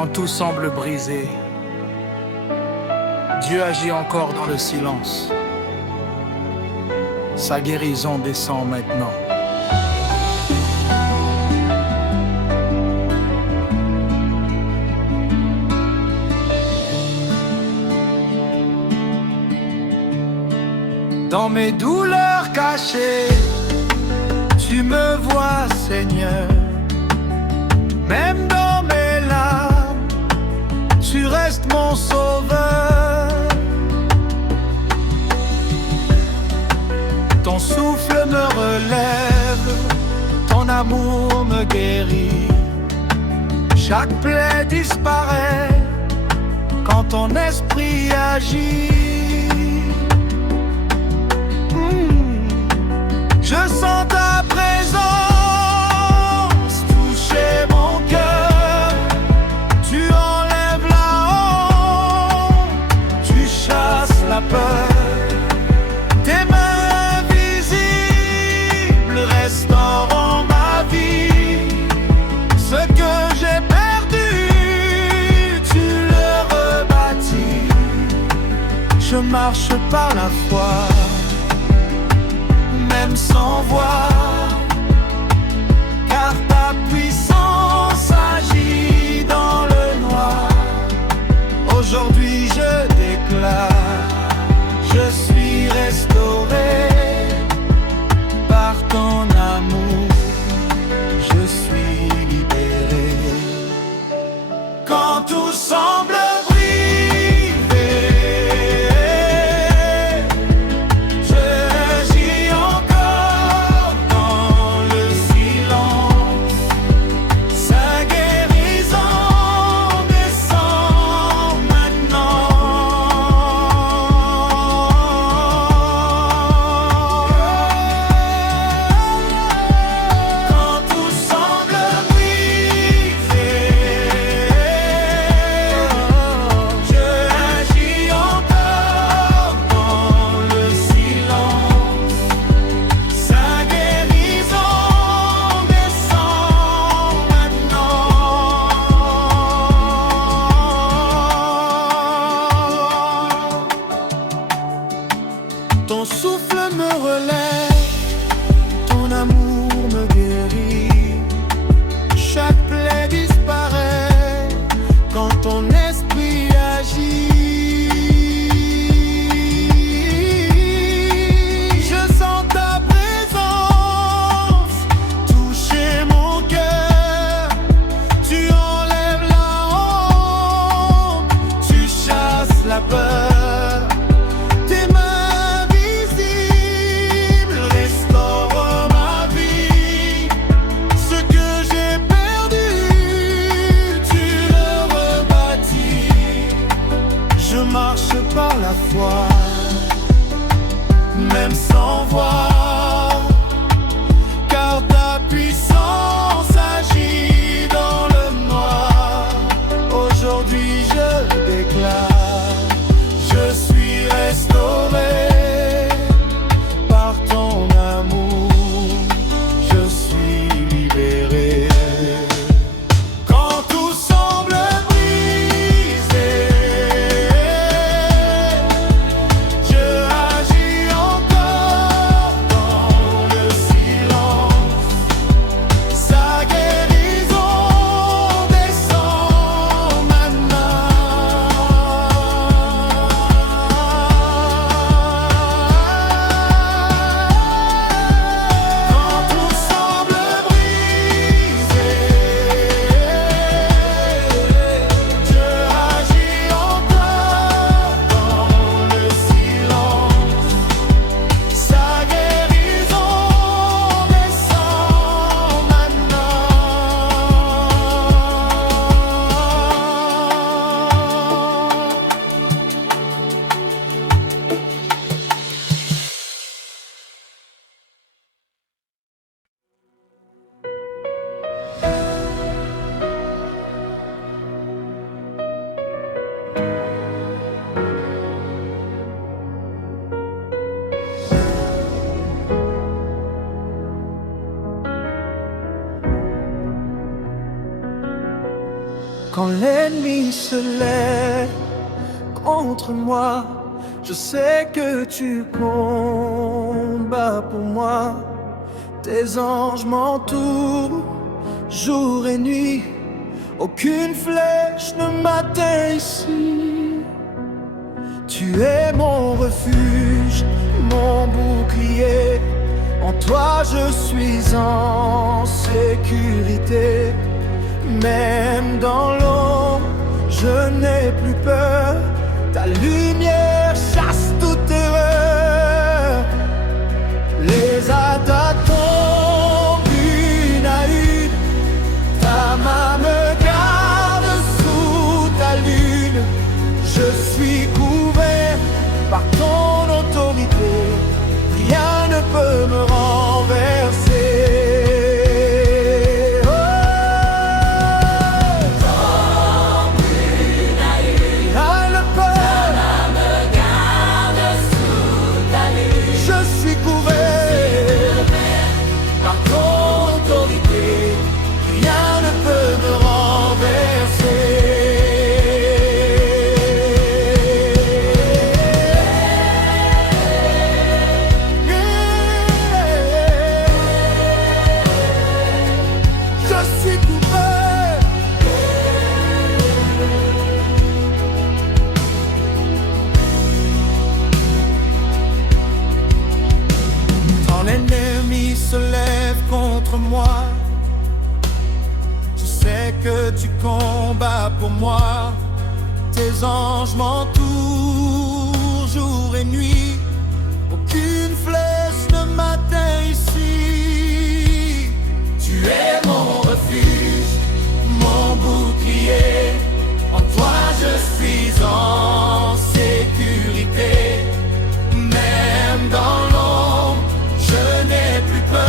Quand tout semble brisé, Dieu agit encore dans le silence. Sa guérison descend maintenant. Dans mes douleurs cachées, tu me vois, Seigneur. Même dans mes larmes, tu restes mon sauveur. Ton souffle me relève, ton amour me guérit. Chaque plaie disparaît quand ton esprit agit. Je sens ta présence toucher mon cœur. Tu enlèves la honte, tu chasses la peur. Tes mains invisibles restaurent ma vie. Ce que j'ai perdu, tu le rebâtis. Je marche par la foi, même sans voix, car ta puissance agit dans le noir. Aujourd'hui je déclare, je suis restauré par ton amour, je suis libéré. Quand tout semble Quand l'ennemi se lève contre moi, je sais que tu combats pour moi. Tes anges m'entourent jour et nuit. Aucune flèche ne m'atteint ici. Tu es mon refuge, mon bouclier. En toi je suis en sécurité. Même dans l'ombre, je n'ai plus peur. Ta lumière chasse toute terreur. Les attaques tombent une à une. Ta main me garde sous ta lune. Je suis couvert par ton autorité. Rien ne peut me renverser. Moi, je sais que tu combats pour moi. Tes anges m'entourent jour et nuit. Aucune flèche ne m'atteint ici. Tu es mon refuge, mon bouclier. En toi je suis en sécurité. Même dans l'ombre, je n'ai plus peur.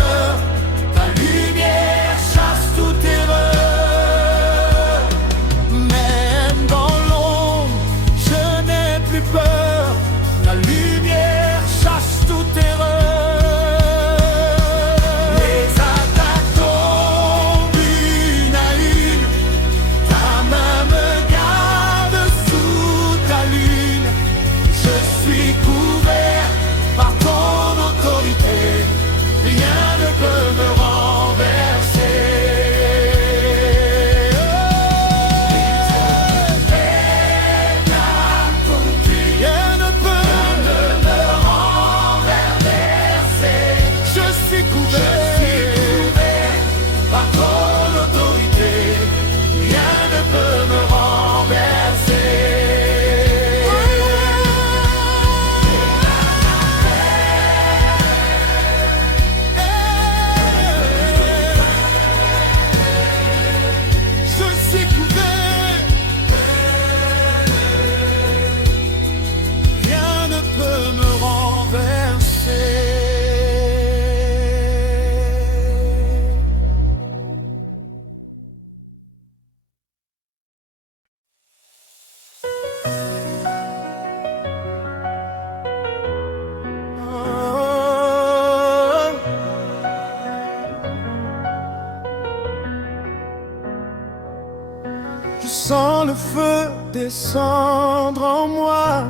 Je sens le feu descendre en moi,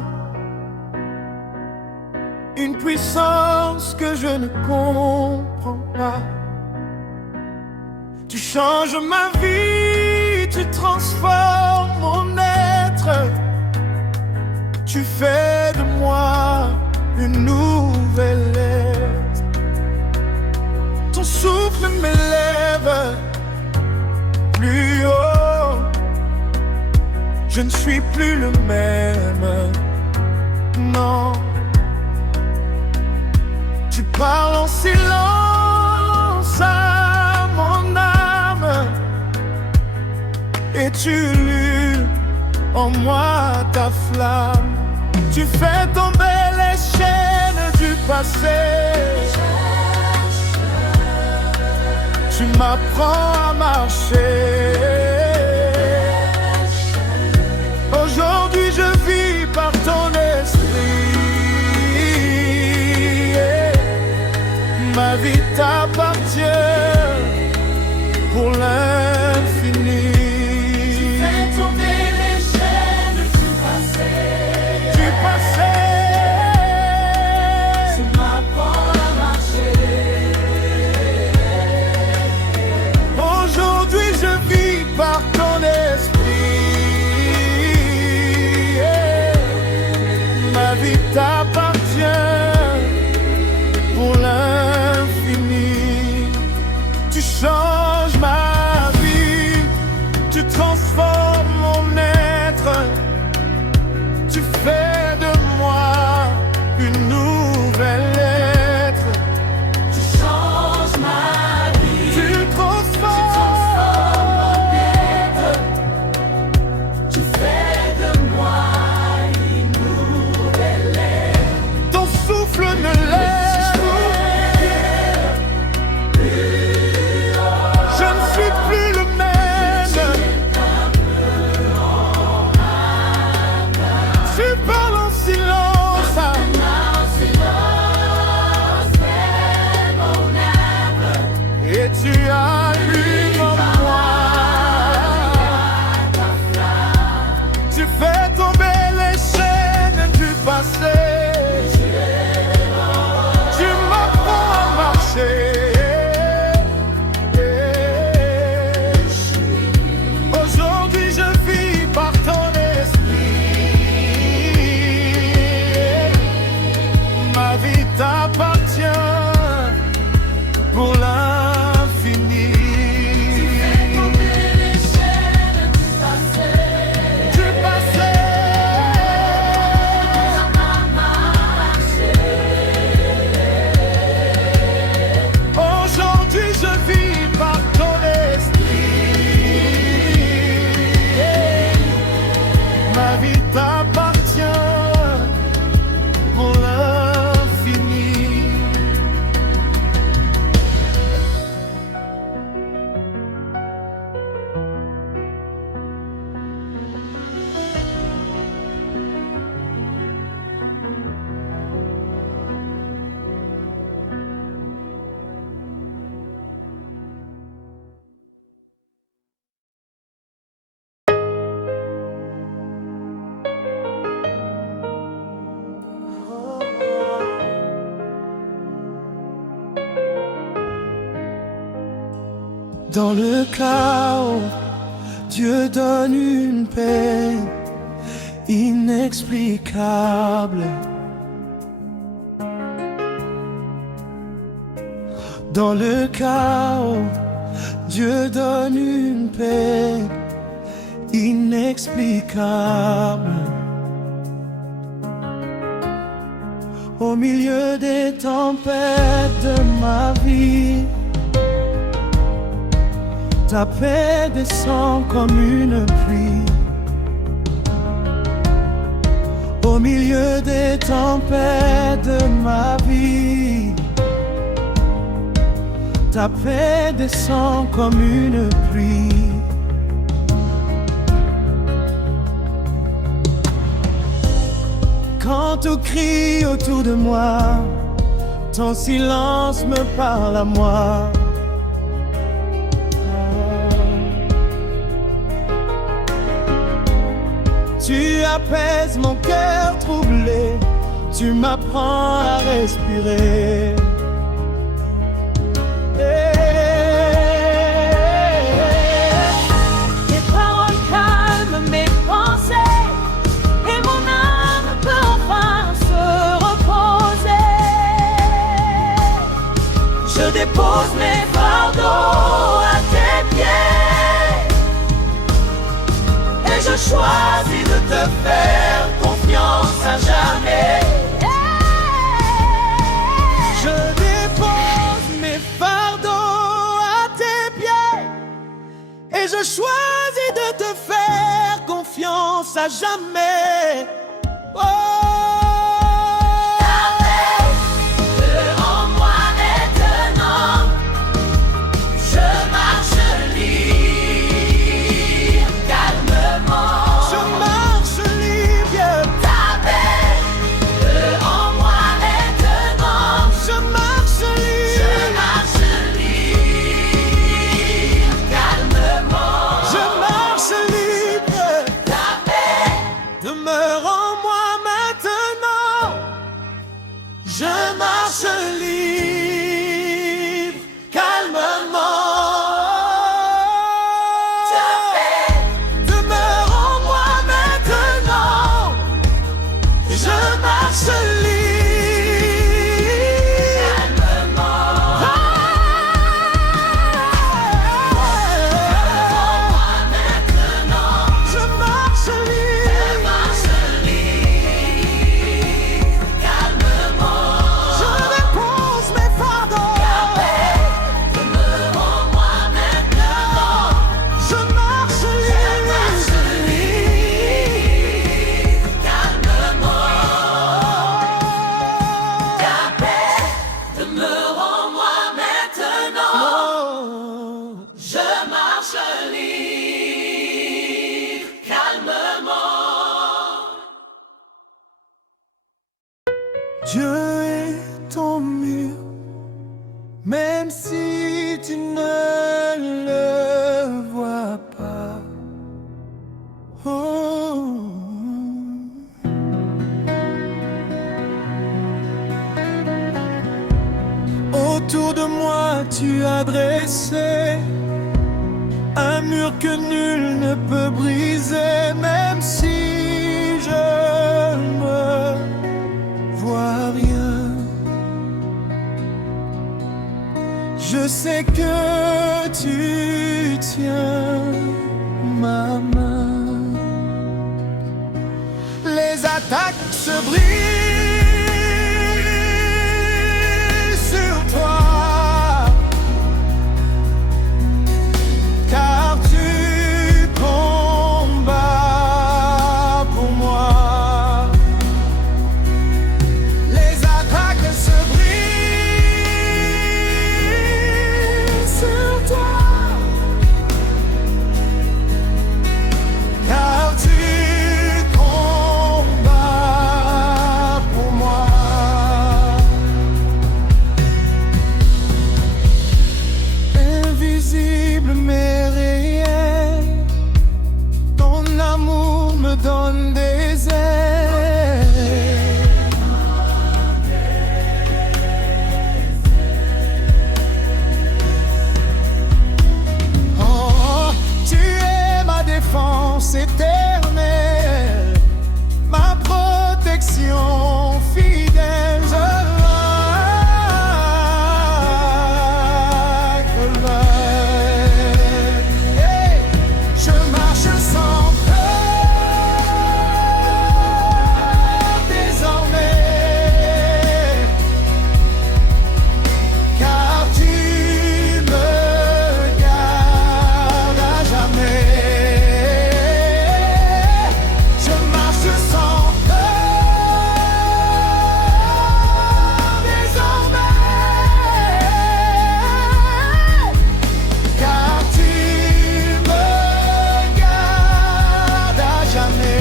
une puissance que je ne comprends pas. Tu changes ma vie, tu transformes mon être. Tu fais de moi une nouvelle ère. Ton souffle m'élève plus haut. Je ne suis plus le même, non. Tu parles en silence à mon âme, et tu lues en moi ta flamme. Tu fais tomber les chaînes du passé. Tu m'apprends à marcher. Aujourd'hui je vis par ton esprit. Ma vie t'appartient pour l'infini. Tu transformes mon être, tu fais de moi une nouvelle lettre. Tu changes ma vie. Tu transformes mon être. Tu fais de moi une nouvelle lettre. ton souffle me lève. Je ne suis plus le même. Tu parles en silence. Et tu allumes en moi. Tu fais tomber les chaînes du passé. Tu m'apprends à marcher. Aujourd'hui je vis par ton esprit. Ma vie t'appartient pour l'infini. Du passé. Aujourd'hui je vis par ton esprit. Ma vie t'appartient pour l'infini. Dans le chaos, Dieu donne une paix inexplicable. Dans le chaos, Dieu donne une paix inexplicable. Au milieu des tempêtes de ma vie, ta paix descend comme une pluie. Au milieu des tempêtes de ma vie, ta paix descend comme une pluie. Quand tout crie autour de moi, ton silence me parle à moi. Tu apaises mon cœur troublé, tu m'apprends à respirer. Tes paroles calment mes pensées et mon âme peut enfin se reposer. Je dépose mes fardeaux à tes pieds et je choisis de te faire confiance à jamais. Je dépose mes fardeaux à tes pieds et je choisis de te faire confiance à jamais. Oh. Demeure en moi tu as dressé un mur que nul ne peut briser, même si je ne vois rien. Je sais que tu tiens ma main. Les attaques se brisent sur toi, car tu combats pour moi. Les attaques se brisent sur toi, car tu combats pour moi. Invisible mais réel, ton amour me donne des ailes. Oh, tu es ma défense éternelle, ma protection fidèle. Je vaincrai. Hey, je marche sans peur désormais, car tu me gardes à jamais. Je marche sans peur désormais, car tu me gardes à jamais.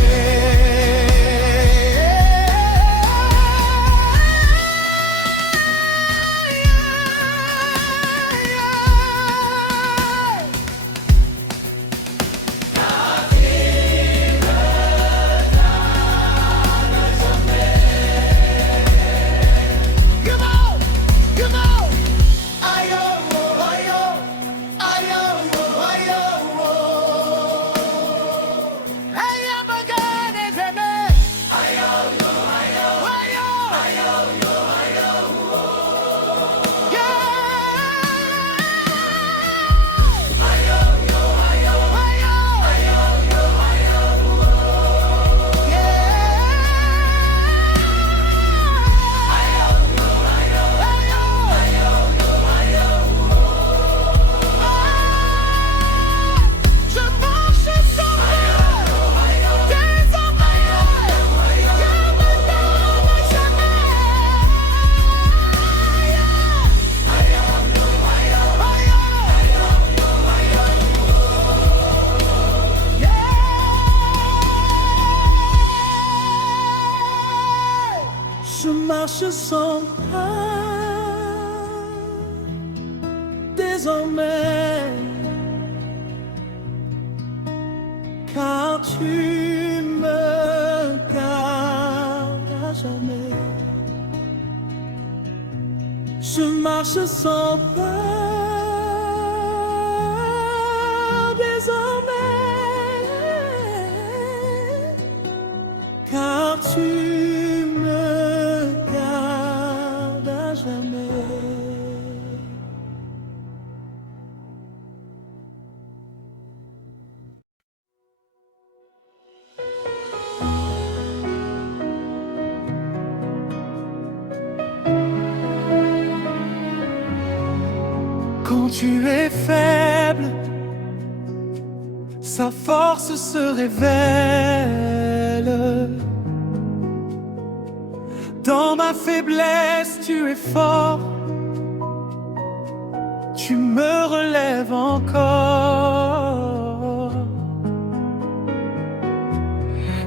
Come on, come on. Aïe, oh, aïe, oh, aïe, oh, aïe, oh. Aïe, oh, my God, it's a man. Aïe, oh, aïe, oh, aïe, oh. Yeah. Aïe, oh, aïe, oh, yeah. Je marche sans peur désormais, car me donne à jamais. Je marche sans peur désormais, car tu me gardes à jamais. Je marche sans peur désormais, car tu me gardes à jamais. Quand tu es faible, sa force se révèle. Dans ma faiblesse, tu es fort, tu me relèves encore.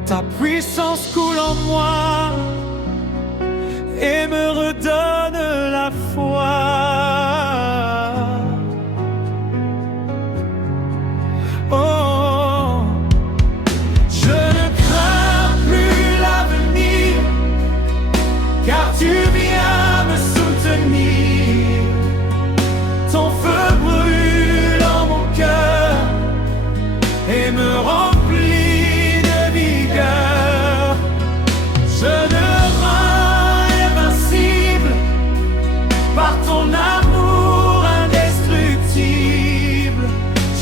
Ta puissance coule en moi et me redonne la foi. Oh, je ne crains plus l'avenir, car tu viens me soutenir.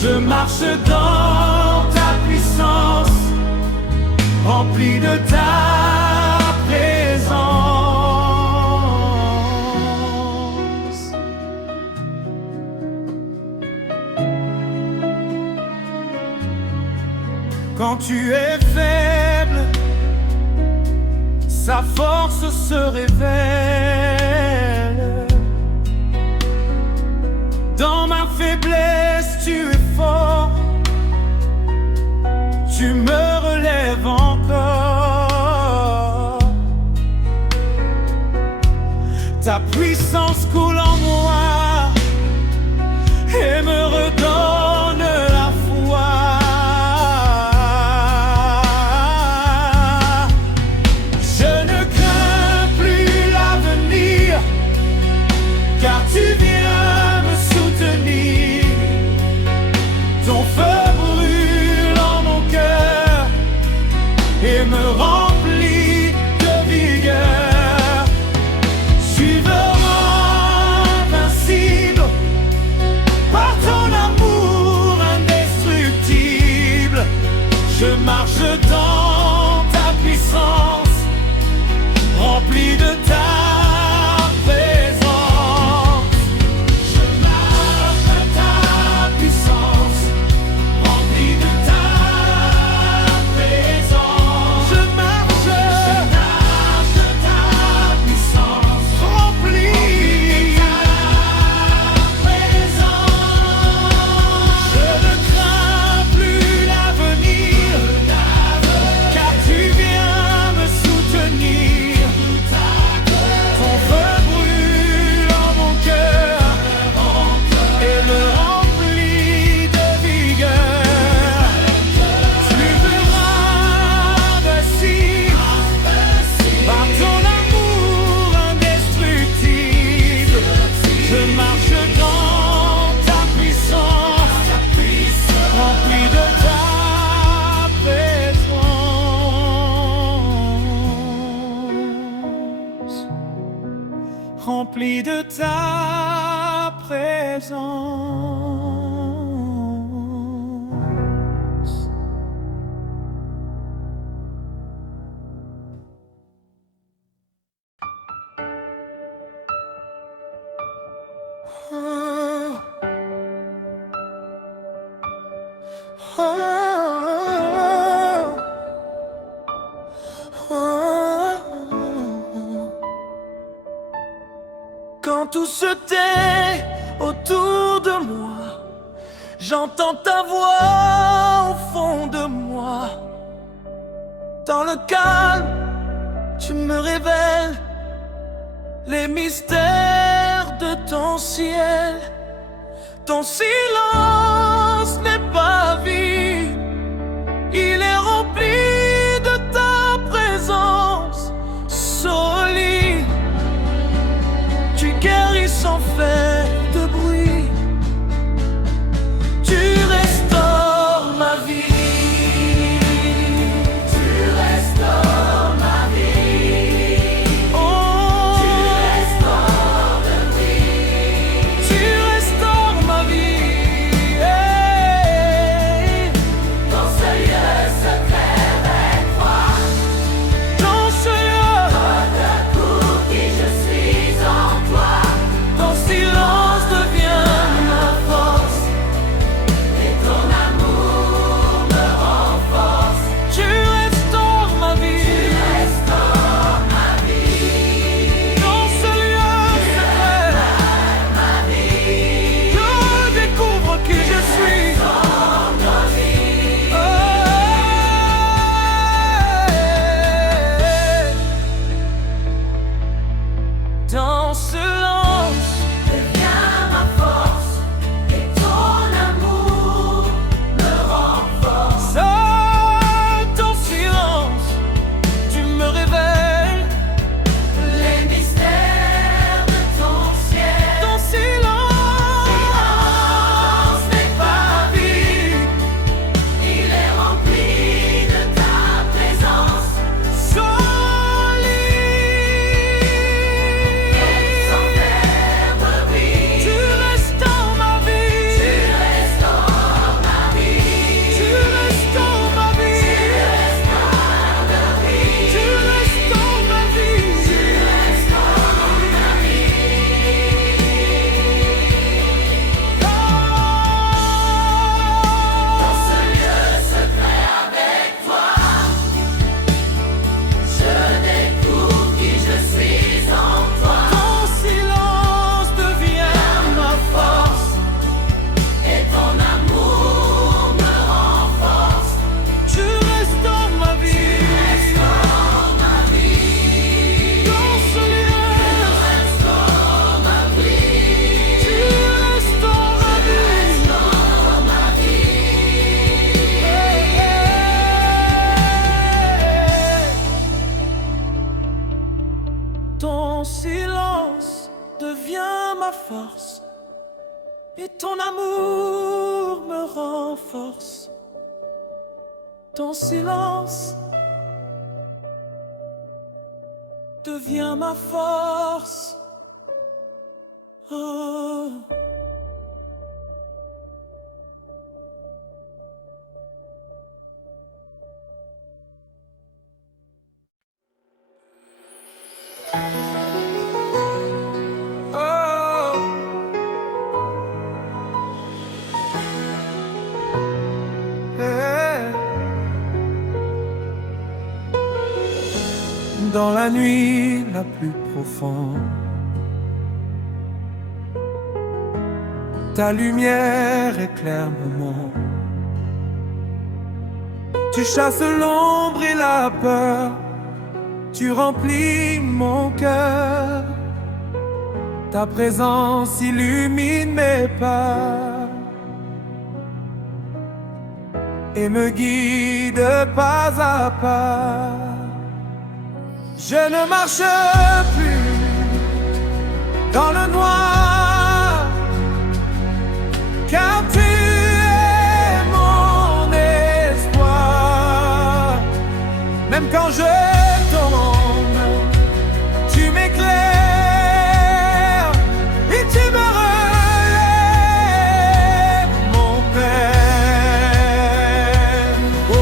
Je marche dans ta puissance, rempli de ta présence. Quand tu es faible, sa force se révèle. Dans ma faiblesse, tu es fort. Tu me relèves encore. Ta puissance coule en moi et me redonne la foi. Je ne crains plus l'avenir, car tu viens me soutenir. Ton feu brûle en mon cœur et me remplit de vigueur. Je suis invincible par ton amour indestructible. Je marche dans ta puissance, rempli de ta présence. Je marche dans ta puissance, rempli de ta présence. Je marche de ta puissance, rempli de ta présence. Je ne crains plus l'avenir, car tu viens me soutenir. Ton feu brûle en mon cœur et me remplit de vigueur. Tu verras invincible par ton amour indestructible. Je marche dans ta puissance, rempli de ta présence. Rempli de ta présence. Quand tout se tait autour de moi, j'entends ta voix au fond de moi. Dans le calme, tu me révèles les mystères de ton ciel. Ton silence n'est pas vide, il est rempli de ta présence solide. Tu guéris sans faire de bruit. Tu restaures ma vie. Tu restaures ma vie. Oh, tu restaures ma vie. Tu restaures ma vie. force, ton silence devient ma force. Oh. Dans la nuit la plus profonde, ta lumière éclaire mon monde. Tu chasses l'ombre et la peur, tu remplis mon cœur. Ta présence illumine mes pas et me guide pas à pas. Je ne marche plus dans le noir, car tu es mon espoir. Même quand je tombe, tu m'éclaires et tu me relèves, mon Père. Oh,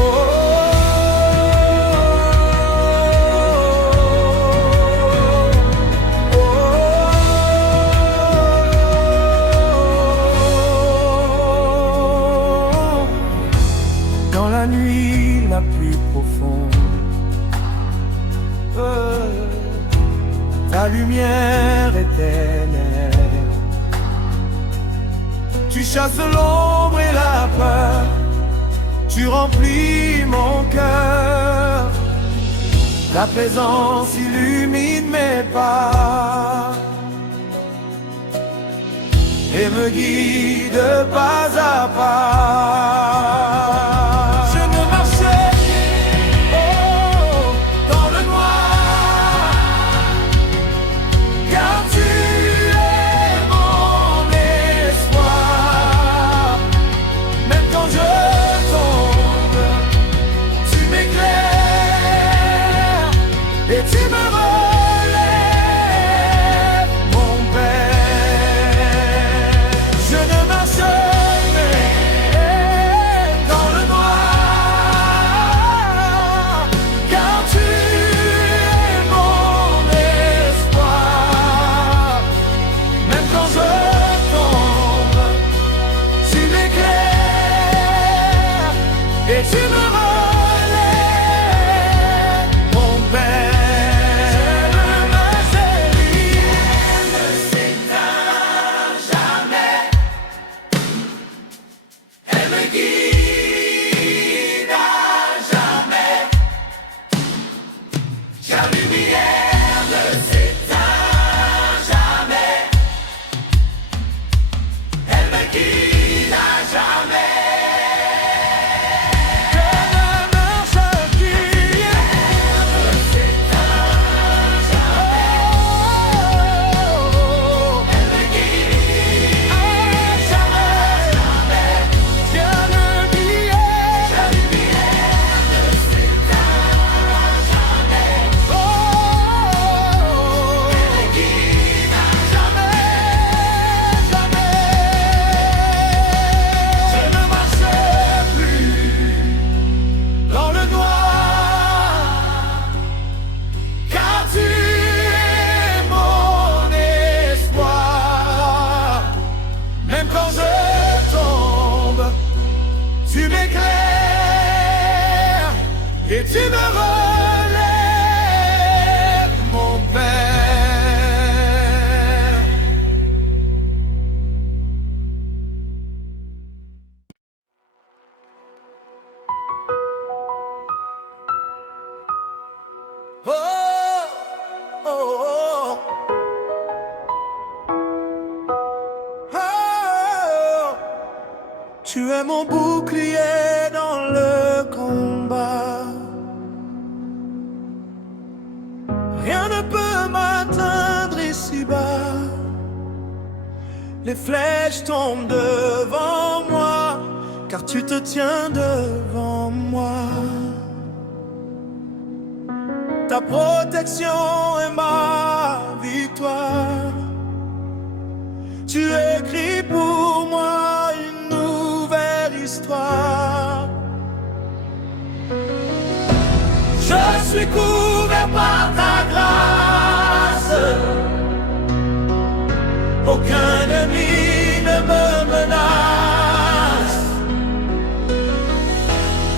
dans la nuit la plus profonde, ta lumière éternelle, tu chasses l'ombre et la peur, tu remplis mon cœur. Ta présence illumine mes pas et me guide pas à pas. Je ne marche dans le noir, car tu es mon espoir. Même quand je tombe, tu m'éclaires et tu me relèves, mon Père. Je ne marche dans le noir, car tu es mon espoir. Même quand je tombe, tu m'éclaires et tu me relèves, mon Père. Ma chérie ne s'éteint jamais, elle me guide à jamais. Ta lumière ne s'éteint jamais, elle me guide à jamais. Que ne marche qui ne s'éteint jamais, elle me guide à jamais. Ta lumière ne s'éteint jamais, oh, elle me guide à jamais, jamais. Je ne marche plus dans le noir, car tu es mon espoir. Même quand je tombe, tu m'éclaires et tu me relèves, mon Père. Oh, oh, oh, oh. Tu es mon bouclier dans le combat. Rien ne peut m'atteindre ici-bas. Les flèches tombent devant moi, car tu te tiens devant moi. Ta protection est ma victoire. Tu écris pour moi une nouvelle histoire. Je suis couvert par ta grâce. Aucun ennemi ne me menace.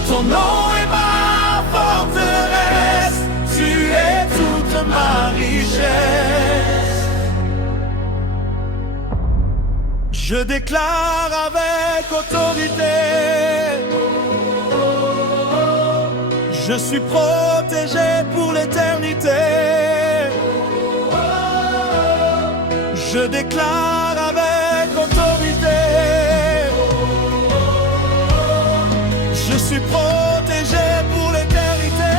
Ton nom est ma forteresse. Tu es toute ma richesse. Je déclare avec autorité: je suis protégé pour l'éternité. Je déclare avec autorité: je suis protégé pour l'éternité.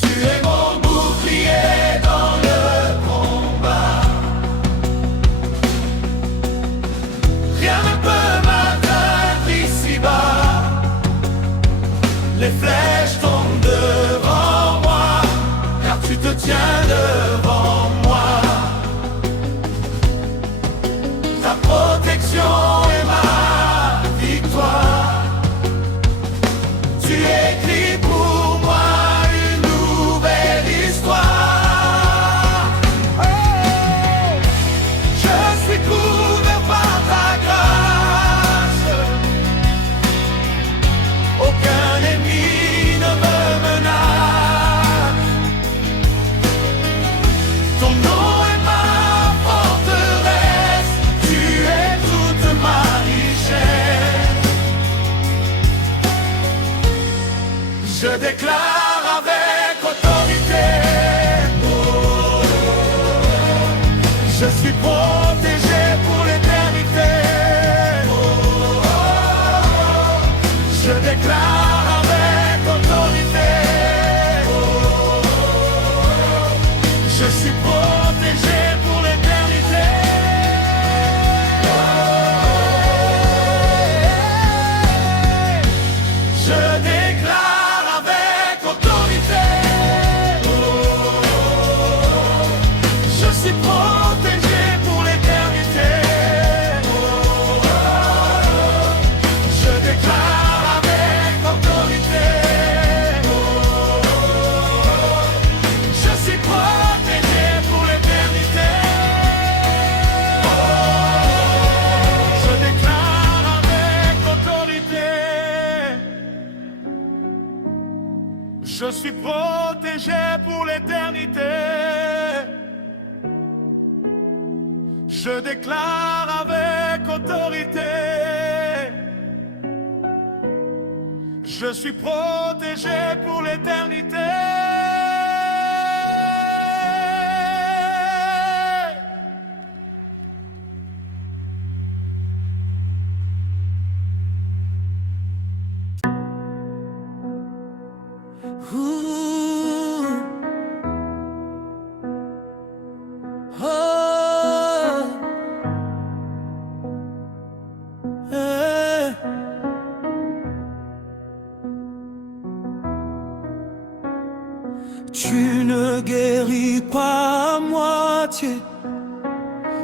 Tu es mon bouclier dans le combat. Rien ne peut m'atteindre ici-bas. Les flèches tombent devant moi, car tu te tiens devant moi. Ta protection est ma victoire. Tu écris pour moi une nouvelle histoire. Oh, je suis couvert par ta grâce. Aucun ennemi ne me menace. Ton nom est ma forteresse. Tu es toute ma richesse. Je déclare avec autorité: je suis protégé pour l'éternité. Je déclare avec autorité: je suis protégé pour l'éternité. Je déclare avec autorité: je suis protégé pour l'éternité. Je déclare avec autorité: je suis protégé pour l'éternité. Je déclare avec autorité: je suis protégé pour l'éternité. Je déclare avec autorité: je suis protégé pour l'éternité. Tu ne guéris pas à moitié.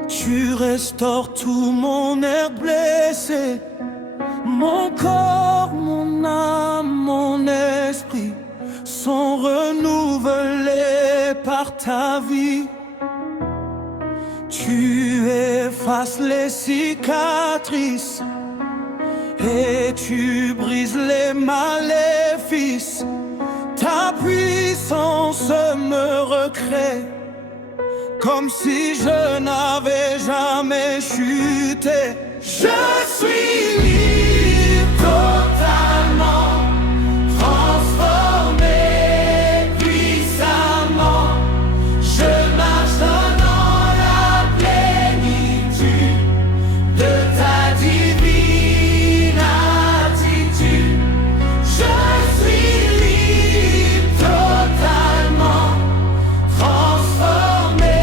Tu restaures tout mon air blessé. Mon corps, mon âme, mon esprit sont renouvelés par ta vie. Tu effaces les cicatrices et tu brises les maléfices. Ta puissance me recrée comme si je n'avais jamais chuté. Je suis libre, totalement transformé puissamment. Je marche dans la plénitude de ta divine attitude. Je suis libre, totalement transformé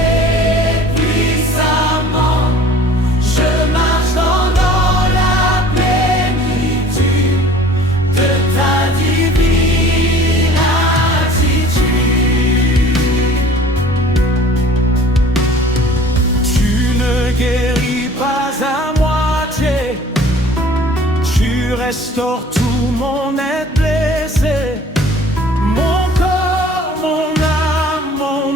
restaures tout mon être blessé. Mon corps, mon âme, mon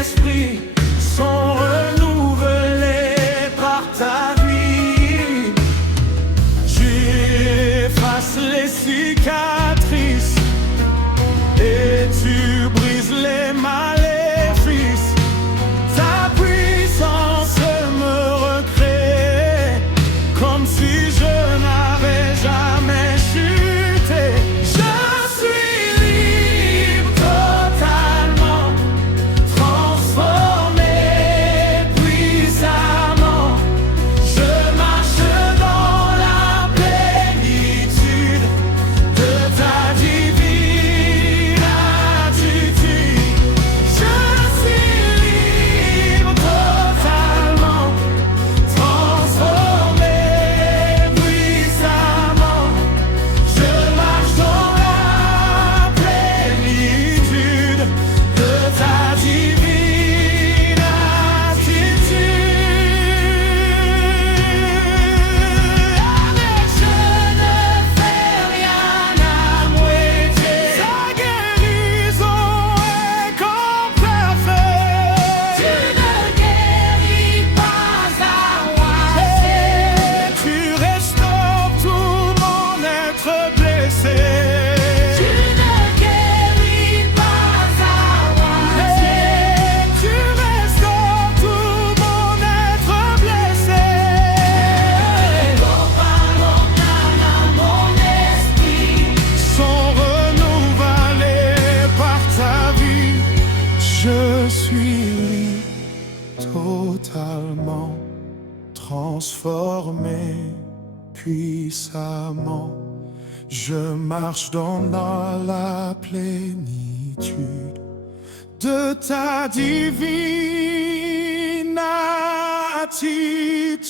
esprit sont renouvelés par ta vie. J'efface les cicatrices et tu brises les maléfices. Ta puissance me recrée comme si je n'avais jamais chuté. Je suis libre, totalement transformé puissamment. Je marche dans la plénitude de ta divine attitude. Je suis libre, totalement transformé puissamment. Je marche dans la plénitude de ta divine attitude. Mais je ne fais rien à moitié. Ta guérison est comme parfaite. Tu ne guéris pas à moitié. Tu restaures tout mon être blessé. Tu ne guéris pas à moitié. Tu restaures tout mon être blessé. Ton pardon, mon esprit sont renouvelés par ta vie. Je suis totalement transformé puissamment. Je marche dans la plénitude de ta divine attitude.